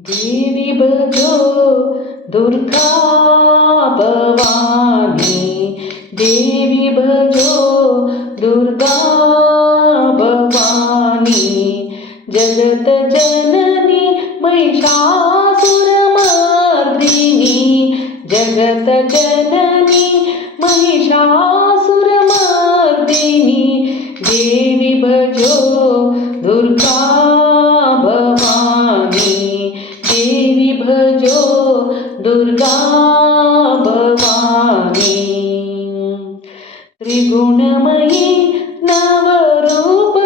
देवी भजो दुर्गा भवानी, देवी भजो दुर्गा भवानी, जगत जननी महिषासुरमर्दिनी, जगत जननी महिषासुरमर्दिनी, देवी भजो दुर्गा भवानी, देवी भजो दुर्गा भवानी। त्रिगुणमयी नवरूपधारिणी,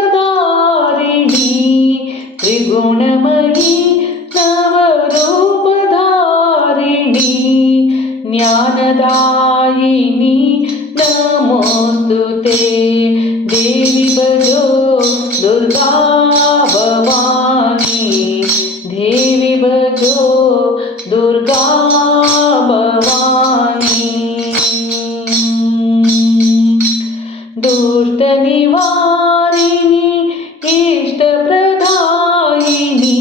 त्रिगुणमयी नवरूपधारिणी, ज्ञानदायिनी नमोस्तुते, देवी भजो दुर्गा भवानी, देवी भजो दुर्गा भवानी। दुष्ट निवारिणी इष्टप्रदायिनी,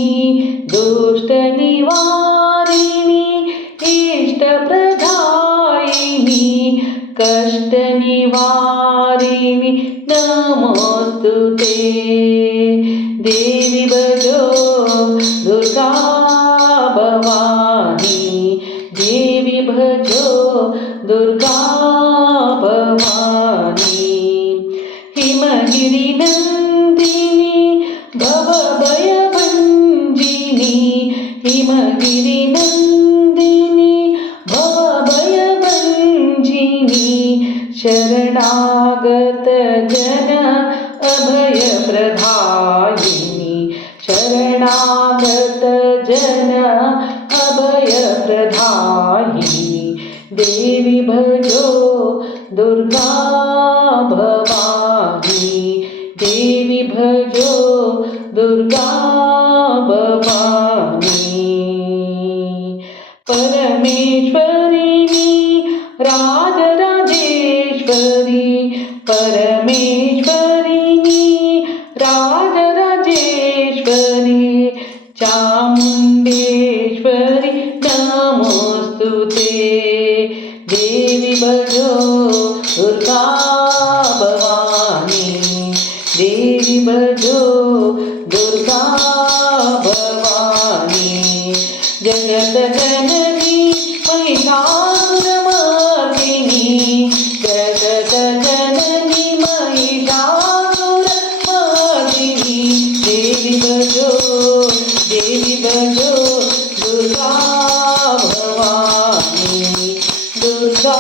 दुष्ट निवारिणी इष्टप्रदायिनी, कष्ट निवारिणी नमोस्तुते, देवी भजो दुर्गा भवानी, देवी भजो दुर्गा भवानी। हिमगिरि नंदिनी भवभयभञ्जिनी, हिमगिरि नंदिनी भवभयभञ्जिनी, शरणागत जन अभयप्रदायिनी, शरणागत जन अभयप्रदायिनी, देवी भजो दुर्गा भवानी, देवी भजो दुर्गा भवानी। परमेश्वरिणी राजराजेश्वरी, परमेश्वरिणी राजराजेश्वरी, चामुण्डेश्वरी नमोस्तुते, देवी भजो दुर्गा भवानी, देवी भजो दुर्गा भवानी। जगत जननी महिषासुरमर्दिनी, जगत जननी महिषासुरमर्दिनी, देवी भजो दुर्गा भवानी, दुर्गा